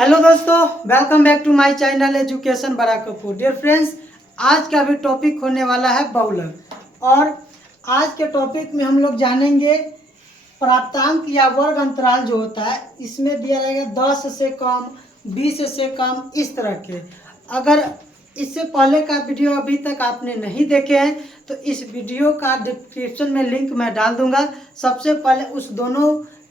Hello दोस्तों, welcome back to my channel education बड़ा Kapoor. Dear friends, आज का भी टॉपिक होने वाला है बहुलक। और आज के टॉपिक में हम लोग जानेंगे प्राप्तांक या वर्ग अंतराल जो होता है, इसमें दिया रहेगा 10 से कम, 20 से कम, इस तरह के। अगर इससे पहले का वीडियो अभी तक आपने नहीं देखे हैं तो इस वीडियो का डिस्क्रिप्शन में लिंक मैं डाल दूंगा। सबसे पहले उस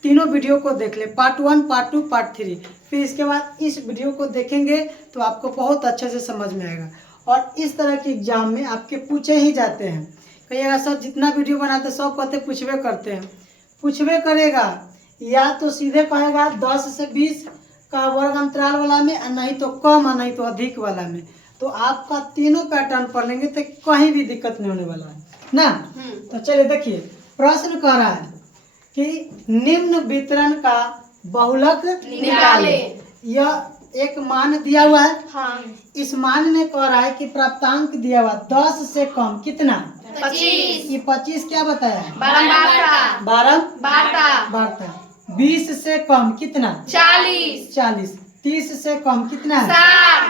तीनों वीडियो को देख ले, पार्ट 1, पार्ट 2, पार्ट 3। फिर इसके बाद इस वीडियो को देखेंगे तो आपको बहुत अच्छे से समझ में आएगा। और इस तरह के एग्जाम में आपके पूछे ही जाते हैं। कहिएगा सर जितना वीडियो बनाते सब कहते पूछवे करते हैं, पूछवे करेगा या तो सीधे कहेगा 10 से 20 का वर्ग अंतराल वाला में, और नहीं तो कम, और नहीं तो अधिक वाला में। तो आपका तीनों पैटर्न पढ़ लेंगे तो कहीं भी दिक्कत नहीं होने वाला है ना। तो चलिए देखिए, प्रश्न कह रहा है कि निम्न वितरण का बहुलक निकाले। यह एक मान दिया हुआ है। हाँ। इस मान में कह रहा है कि प्राप्तांक दिया हुआ 10 से कम कितना, 25। ये 25 क्या बताया है, 12। 12। 20 से कम कितना, 40। 30 से कम कितना है, 60।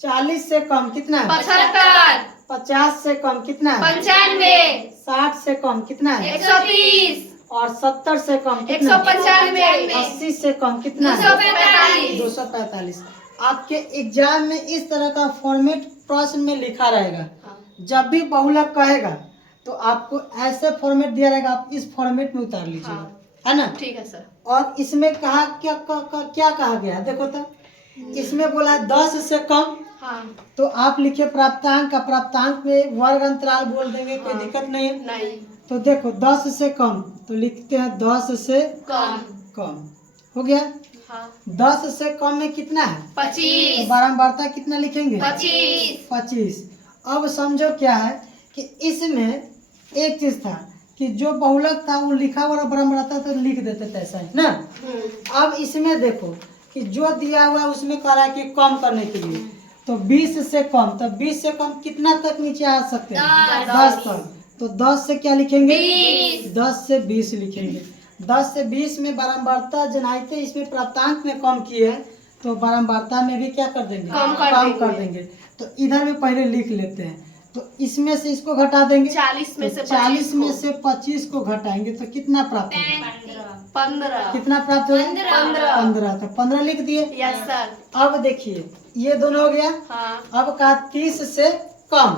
40 से कम कितना है, 75। 50 से कम कितना है, 95। 60 से कम कितना है, 130। और 70 से कम कितना है, 195। 80 से कम कितना है, 245। 245। आपके एग्जाम में इस तरह का फॉर्मेट प्रश्न में लिखा रहेगा। जब भी बहुलक कहेगा तो आपको ऐसे फॉर्मेट दिया रहेगा, आप इस फॉर्मेट में उतार लीजिएगा, है ना। ठीक है सर। और इसमें कहा क्या कहा गया है, देखो तो इसमें बोला है 10 से कम। हाँ। तो आप लिखे प्राप्तांक का, प्राप्तांक में वर्ग अंतराल बोल देंगे, कोई दिक्कत नहीं है। नहीं। तो देखो 10 से कम तो लिखते हैं 10 से कम हो गया। हाँ। 10 से कम में कितना है, 25। तो बारंबारता कितना लिखेंगे, 25। अब समझो क्या है कि इसमें एक चीज था कि जो बहुलक था वो लिखा हुआ बारंबारता तो लिख देते थे ऐसा ही ना। अब इसमें देखो कि जो दिया हुआ है उसमें कह रहा है कि कम करने के लिए, तो 20 से कम, तो 20 से कम कितना तक नीचे आ सकते हैं, 10 तक। तो 10 से क्या लिखेंगे, 10 से 20 लिखेंगे। 10 से 20 में बारंबारता जनाते, इसमें प्राप्तांक में कम किए हैं तो बारंबारता में भी क्या कर देंगे, कम कर देंगे। तो इधर में पहले लिख लेते हैं। तो इसमें से इसको घटा देंगे, 40 में से 40 में से 25 को घटाएंगे तो कितना प्राप्त होगा, 15। कितना प्राप्त होगा, 15। तो 15 लिख दिए। Yes sir. अब देखिए ये दोनों हो गया। हाँ। अब कहा 30 से कम,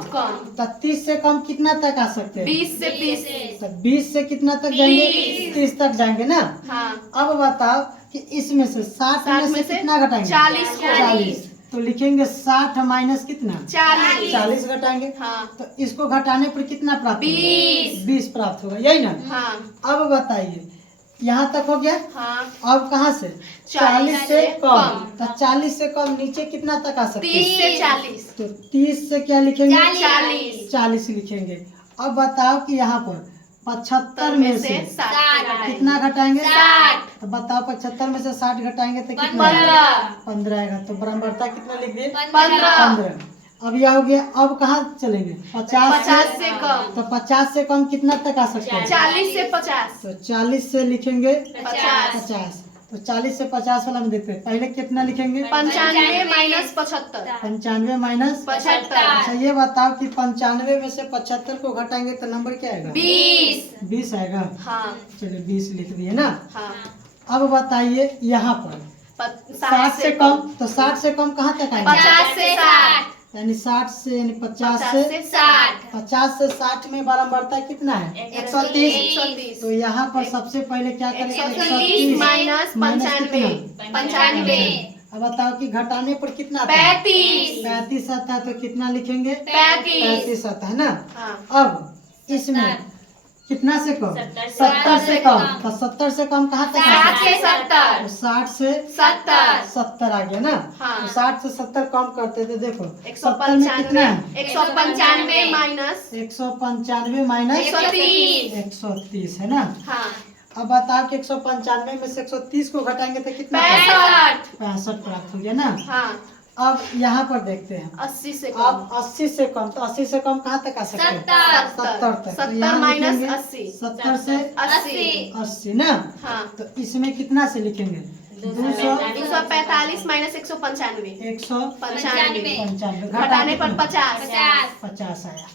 तो 30 से कम कितना तक आ सकते हैं, 20 से 20। तो 20 से कितना तक जाएंगे, 30 तक जाएंगे ना। हाँ। अब बताओ कि इसमें से 60 में से कितना घटाएंगे, 40। तो लिखेंगे 60 माइनस कितना, 40 घटाएंगे। हाँ। तो इसको घटाने पर कितना प्राप्त होगा, 20 प्राप्त होगा, यही ना। हाँ। अब बताइए यहाँ तक हो गया। हाँ। अब कहाँ से, 40 से कम, तो 40 से कम नीचे कितना तक आ सकते हैं, 30 से 40। तो 30 से क्या लिखेंगे, 40 लिखेंगे। अब बताओ कि यहाँ पर 75 में से 60 कितना घटाएंगे, 60। तो बताओ 75 में से 60 घटाएंगे तो कितना, 15 आएगा। तो बारंबारता कितना लिख दिए, 15। अब यह हो गया। अब कहाँ चलेंगे, 50 से कम, तो 50 से कम कितना तक आ सकते हैं, 40 से 50। तो 40 से लिखेंगे 50। तो 40 से 50 वाला में देखते हैं, पहले कितना लिखेंगे, 95 माइनस 75। 95 माइनस 75। अच्छा ये बताओ कि 95 में से 75 को घटाएंगे तो नंबर क्या आएगा, 20 आएगा। हाँ। चलिए 20 लिख दिए ना। हाँ। अब बताइए यहाँ पर 60 से कम, तो 60 से कम कहाँ तक आएंगे, 50 से 60। यानी 60 से यानी 50 से से 60। 50 से 60 में बारंबारता कितना है, 130। तो यहाँ पर सबसे पहले क्या करेंगे, 130 माइनस 95। 95। अब बताओ कि घटाने पर कितना आता है, 35 आता है। तो कितना लिखेंगे, 35 आता है ना। हाँ। अब इसमें कितना से कम, 70 से कम, तो 70 से कम कहाँ तक, 60 से 70। तो 60 से 70 आ गया ना। हाँ। तो 60 से 70 कम करते थे, देखो 70 में कितना 195 है, 195 माइनस 195 माइनस 130 है ना। हाँ। अब बताओ कि 195 में से 130 को घटाएंगे तो कितना, 65 प्राप्त हो गया ना। हाँ। अब यहाँ पर देखते हैं 80 से कम, अब 80 से कम, तो 80 से कम कहाँ तक आ सकते हैं, 70 तक। 70 माइनस 80। 70 से 80। 80 ना। हाँ। तो इसमें कितना से लिखेंगे, 200 145 माइनस 195 195 घटाने पर 50 50 आया।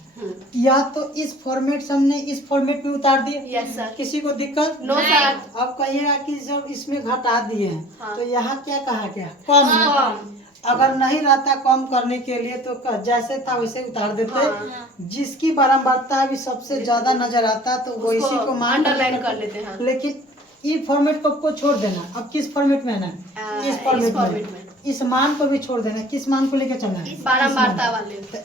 या तो इस फॉर्मेट से हमने इस फॉर्मेट में उतार दिए। Yes sir. किसी को दिक्कत? No sir. अब कहिएगा कि जब इसमें घटा दिए हैं हाँ। तो यहाँ क्या कहा गया? कम। कम। अगर नहीं रहता कम करने के लिए तो जैसे था वैसे उतार देते। हाँ। जिसकी बारंबारता अभी सबसे ज्यादा नजर आता तो वो इसी को मान अंडरलाइन कर लेते हैं। लेकिन ये फॉर्मेट को छोड़ देना। अब किस फॉर्मेट में है ना? इस फॉर्मेट में। इस मान को भी छोड़ देना। किस मान को लेकर चलना है? बारंबारता वाले। तो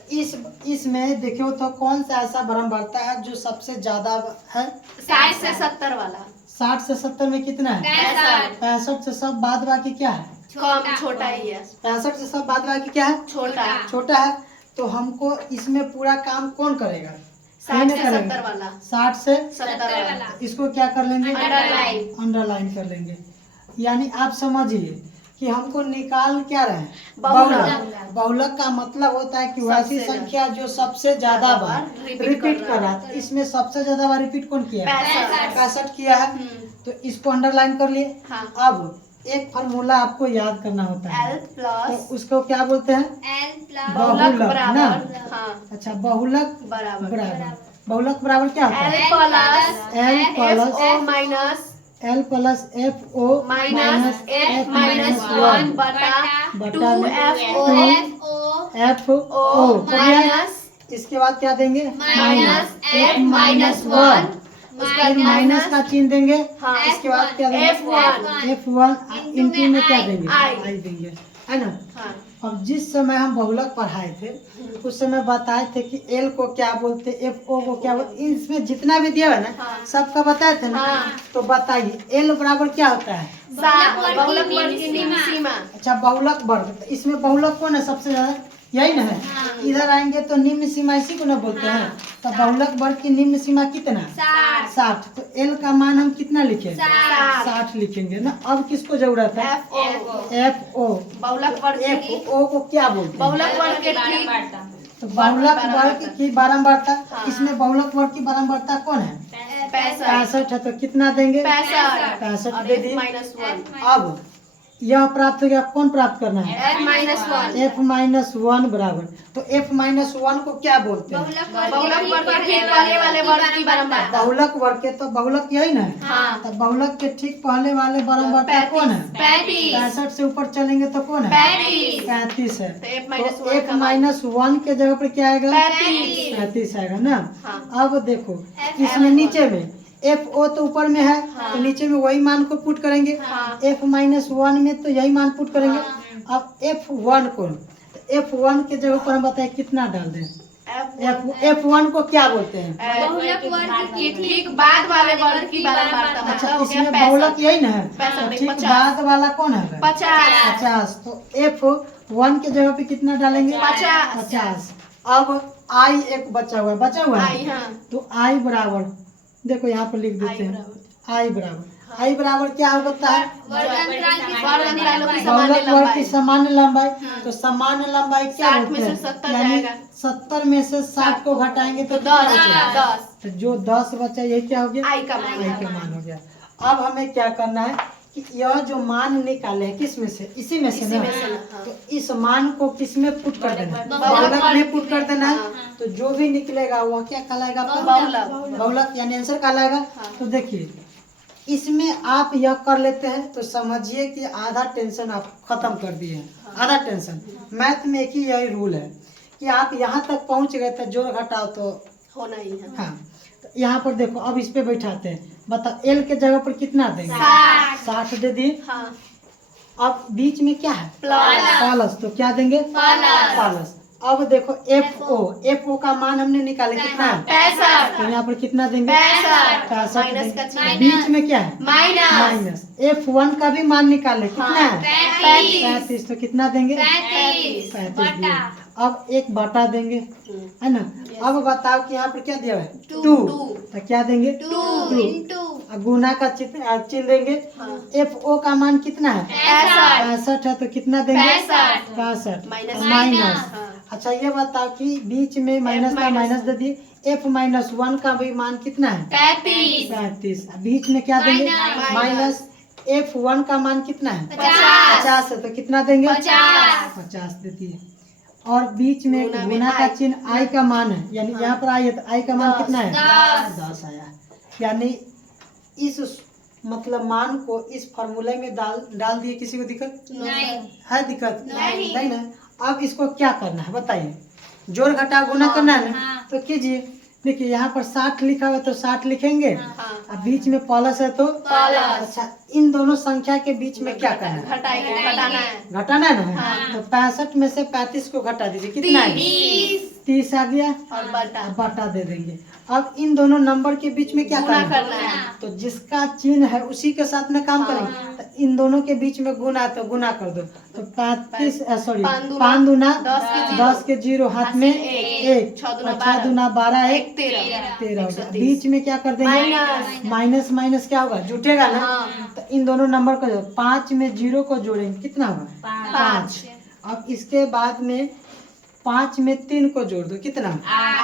इसमें देखियो तो कौन सा ऐसा बारंबारता है जो सबसे ज्यादा है? 60 से 70 वाला। 60 से 70 में कितना है? 65 से सब बाद बाकी क्या है? कम, छोटा ही है। 65 से सब बाद बाकी क्या है? छोटा है। तो हमको इसमें पूरा काम कौन करेगा? 60 से 70 वाला। 60 से 70 वाला। इसको क्या कर लेंगे? अंडरलाइन कर लेंगे। यानी आप समझिए कि हमको निकाल क्या रहे हैं? बहुलक। बहुलक का मतलब होता है कि वैसी संख्या जो सबसे ज्यादा बार रिपीट कर रहा है। इसमें सबसे ज्यादा बार रिपीट कौन किया है? 65 किया है। तो इसको अंडरलाइन कर लिए। हाँ। अब एक फार्मूला आपको याद करना होता है। L प्लस तो उसको क्या बोलते हैं? बहुलक ना? बराबर। हाँ। अच्छा, बहुलक बराबर। बहुलक बराबर क्या होता है? L plus FO minus L plus FO minus F minus 1 बटा 2FO FO माइनस इसके बाद क्या देंगे? माइनस F माइनस 1 फिर माइनस का चिन्ह देंगे। हाँ। इसके बाद क्या देंगे? F1 इंटू में क्या देंगे? I देंगे, है ना? हाँ। अब जिस समय हम बहुलक पढ़ाए थे उस समय बताए थे कि L को क्या बोलते, FO को क्या बोलते। इसमें जितना भी दिया है ना हाँ। सबका बताए थे ना। हाँ। तो बताइए L बराबर क्या होता है? बहुलक वर्ग की निम्न सीमा। अच्छा, बहुलक वर्ग। तो इसमें बहुलक कौन है सबसे ज्यादा? यही ना है। इधर आएंगे तो निम्न सीमा इसी को ना बोलते हैं। तो बहुलक वर्ग की निम्न सीमा कितना? 60। तो L का मान हम कितना लिखे? 60 लिखेंगे ना। अब किसको जरूरत है? FO। बहुलक वर्ग FO को क्या बोलते हैं? बहुलक वर्ग के ठीक तो बहुलक वर्ग की बारंबारता। हाँ। इसमें बहुलक वर्ग की बारंबारता कौन है? 65 है। तो कितना देंगे? 65 दे दिए। माइनस 1 अब यह प्राप्त हो गया। कौन प्राप्त करना है? F माइनस 1 F माइनस 1 बराबर। तो F माइनस 1 को क्या बोलते हैं? बहुलक वर्ग के ठीक पहले वाले वर्ग की बारंबारता। बहुलक वर्ग के तो बहुलक यही ना है। हाँ। तो बहुलक के ठीक पहले वाले बारंबारता कौन है? 65 से ऊपर चलेंगे तो कौन है? 35 है। तो F माइनस 1 के जगह पर क्या आएगा? 35 आएगा ना। हाँ। अब देखो इसमें नीचे में FO तो ऊपर में है। हाँ। तो नीचे में वही मान को पुट करेंगे। हाँ। F माइनस 1 में तो यही मान पुट करेंगे। अब F1 को F1 के जगह पर हम बताए कितना डाल दें? F1 को क्या बोलते हैं? बहुलक वर्ग की ठीक बाद वाले वर्ग की बारंबारता। अच्छा, मतलब हो इसमें गया बहुलक यही ना है। 65 तो ठीक 50 बाद वाला कौन है? 50 तो F1 के जगह पे कितना डालेंगे? 50। अब I एक बचा हुआ है। आई। हाँ। तो I बराबर देखो यहाँ पर लिख देते हैं। I बराबर क्या होता है? बहुलक वर्ग की सामान्य लंबाई। तो सामान्य लंबाई क्या 60 होती में है? से 70 यानी जाएगा। 70 में से 60 को घटाएंगे तो कितना बचेगा? 10 तो जो 10 बचा यही क्या हो गया? आई का मान। I का मान हो गया। अब हमें क्या करना है कि यह जो मान निकाले हैं किस में से? इसी में से ना। हाँ। तो इस मान को किस में पुट कर देना है? बहुलक बहुलक में पुट कर देना है। हाँ। तो जो भी निकलेगा वह क्या कहलाएगा? बहुलक। बहुलक यानी आंसर कहलाएगा। हाँ। तो देखिए इसमें आप यह कर लेते हैं तो समझिए कि आधा टेंशन आप खत्म कर दिए हैं। आधा टेंशन। मैथ में एक ही यही रूल है कि आप यहाँ तक पहुँच गए तो जोड़ घटाओ तो होना ही है। हाँ। तो यहाँ पर देखो अब इस पे बैठाते हैं। बताओ L के जगह पर कितना देंगे? 60 दे दिए। हाँ। अब बीच में क्या है? प्लस। तो क्या देंगे? प्लस। अब देखो FO का मान हमने निकाले कितना है? 65 तो यहाँ पर कितना देंगे? 65 65 माइनस का देंगे। चिन्ह। बीच में क्या है? माइनस। F1 का भी मान निकाले कितना है? 35 तो कितना देंगे? 35 दिए। अब एक बटा देंगे, है ना। अब बताओ कि यहाँ पर क्या दिया है? 2। तो क्या देंगे? 2 गुना का चिन्ह देंगे। FO का मान कितना है? 65 है। तो कितना देंगे? 65 माइनस। अच्छा ये बताओ कि बीच में माइनस का माइनस दे दिए। F माइनस 1 का भी मान कितना है? 35 35। बीच में क्या देंगे? माइनस F1 का मान कितना है? 50। 50 है, तो कितना देंगे? 50। 50 देती है। और बीच में गुना में गुना का I। चिन्ह आई का मान है, यानी यहाँ पर आई है तो आई का मान 10। कितना है? 10। 10 आया। यानी इस मतलब मान को इस फॉर्मूले में डाल दिए। किसी को दिक्कत नहीं। है? दिक्कत नहीं। ना। अब इसको क्या करना है बताइए? जोड़ घटा गुना करना है ना? हाँ। तो कीजिए। देखिए यहाँ पर 60 लिखा हुआ है तो 60 लिखेंगे। हाँ। अब बीच में प्लस है तो प्लस। अच्छा, इन दोनों संख्या के बीच में क्या करना है? घटाना है। घटाना है ना? हाँ। तो 65 में से 35 को घटा दीजिए। कितना है? 30 आ गया। और बटा अब बटा दे देंगे। अब इन दोनों नंबर के बीच में क्या गुना करना करना है? है। तो जिसका चिन्ह है उसी के साथ में काम हाँ। करेंगे। तो इन दोनों के बीच में गुना है तो गुना कर दो। तो 35 सॉरी पाँच दूना 10 के 0 हाथ में एक। 1 छः दूना और 6 दूना 12 1 13। 13 हो गया। बीच में क्या कर देंगे? माइनस माइनस क्या होगा? जुटेगा ना? हाँ। तो इन दोनों नंबर को 5 में 0 को जोड़ेंगे। कितना होगा? 5। अब इसके बाद में 5 में 3 को जोड़ दो। कितना?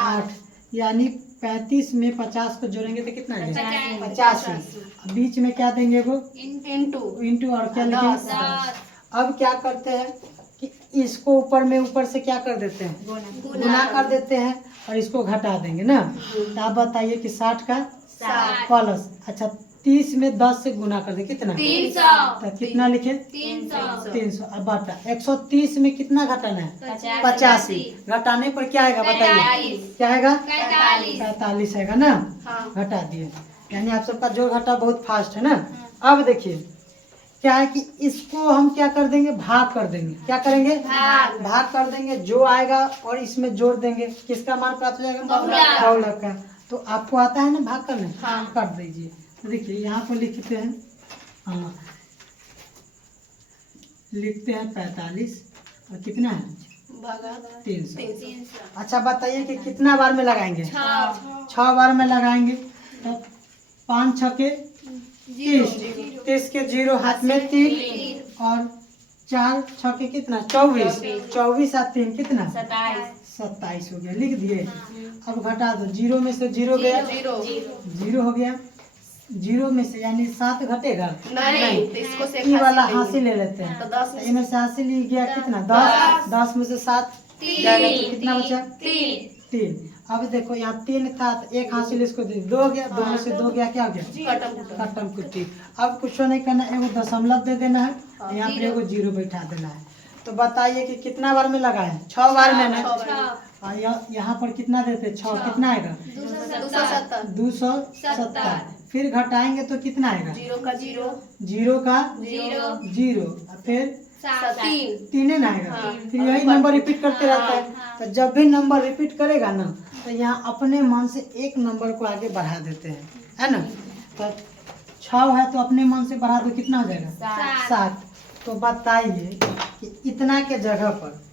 8। यानी 35 में 50 को जोड़ेंगे तो कितना आ गया? 85। बीच में क्या देंगे? वो इंटू और क्या लिखेंगे? 10। अब क्या करते हैं कि इसको ऊपर से क्या कर देते हैं? गुना कर देते हैं और इसको घटा देंगे ना। तो आप बताइए कि 60 का प्लस अच्छा 30 में 10 से गुना कर दे। कितना? 300। तो कितना लिखे? 300। अब बाटा 130 में कितना घटाना है? 85। घटाने पर क्या आएगा बताइए? क्या आएगा? 45 आएगा ना। हाँ। घटा दिए। यानी आप सबका जोड़ घटा बहुत फास्ट है ना। अब देखिए क्या है कि इसको हम क्या कर देंगे? भाग कर देंगे। क्या करेंगे? भाग कर देंगे। जो आएगा और इसमें जोड़ देंगे। किसका मान प्राप्त हो जाएगा? बहुलक। बहुलक का। तो आपको आता है ना भाग करने? हाँ। कर दीजिए। तो देखिए यहाँ पर लिखते हैं, हाँ लिखते हैं 45 और कितना है? 300। अच्छा बताइए कि कितना बार में लगाएंगे? 6 बार में लगाएंगे। तो 5 छके 30, 30 के 0 हाथ में 3 और 4 छके कितना? 24। 24 और 3 कितना? 27 हो गया। लिख दिए। अब घटा दो। 0 में से 0 गया, 0 हो गया। 0 में से यानी 7 घटेगा नहीं। तो इसको से ये वाला हासिल ले लेते हैं। तो 10 तो इनमें से हासिल ही गया कितना? 10। 10 में से 7 जाएगा तो कितना बचा? 3। अब देखो यहाँ 3 था तो एक हासिल इसको दे 2 हो गया। 2 में से 2 गया क्या हो गया? कटम कुट्टी। अब कुछ नहीं करना, एगो दशमलव दे देना है, यहाँ पर एगो 0 बैठा देना है। तो बताइए कि कितना बार में लगा है? 6 बार में ना। और यहाँ पर कितना देते? 6। कितना आएगा? 270। फिर घटाएंगे तो कितना आएगा? 0 का 0 फिर 3 है ना आएगा। हाँ। फिर यही नंबर रिपीट करते रहता है। तो जब भी नंबर रिपीट करेगा ना तो यहाँ अपने मन से एक नंबर को आगे बढ़ा देते हैं, है ना। तो 6 है तो अपने मन से बढ़ा दो। कितना हो जाएगा? 7। तो बताइए कि इतना के जगह पर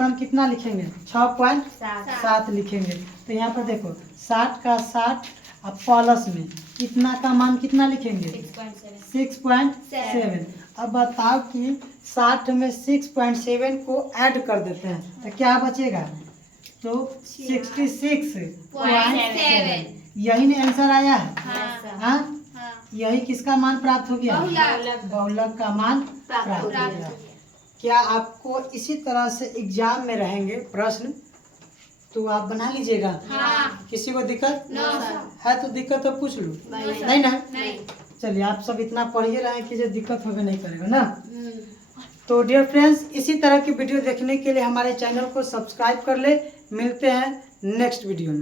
हम कितना लिखेंगे? 6.7 लिखेंगे। तो यहाँ पर देखो 60 का 60 और प्लस में इतना का मान कितना लिखेंगे? 6.7। अब बताओ कि 60 में 6.7 को ऐड कर देते हैं तो क्या बचेगा? तो 66.7। यही ना आंसर आया है। हाँ? यही किसका मान प्राप्त हो गया? बहुलक का मान प्राप्त हो गया। क्या आपको इसी तरह से एग्जाम में रहेंगे प्रश्न तो आप बना लीजिएगा। किसी को दिक्कत है तो दिक्कत तो पूछ लो। नहीं ना? चलिए आप सब इतना पढ़िए रहे कि जो दिक्कत होगा नहीं करेगा ना। तो डियर फ्रेंड्स, इसी तरह की वीडियो देखने के लिए हमारे चैनल को सब्सक्राइब कर ले। मिलते हैं नेक्स्ट वीडियो में।